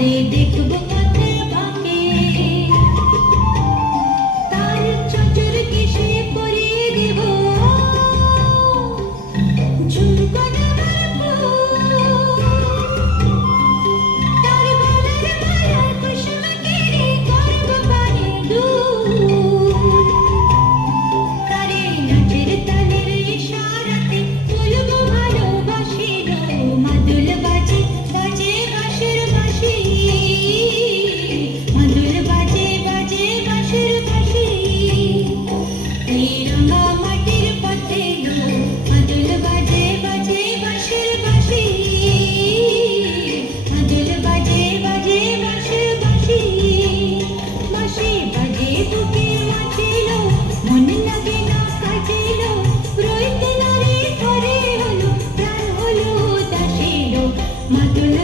তারে দেখব পথে বাঁকে, তার চচর কেশে পরিয়ে দেব ঝুমকো ডানার ফুল, তার গলার মালা কুসুম কেড়ে করব পানে দুল, তারে নাচের তালের ইশারাতে বলবো ভালোবাসি গো, মাদুল বাজে বাজে বাঁশির বাঁশি, মাদুল বাজে বাজে বাঁশির বাঁশি, এই রাঙা মাটির পথে গো, মাদুল বাজে বাজে বাঁশির বাঁশি, মাদুল বাজে বাজে বাঁশির বাঁশি, বাঁশি বাজে বুকের মাঝিল, মন লাগে না কাটিল, রইতে নারী ঘরে হলো প্রাণ হলো দাসিল, মাদুল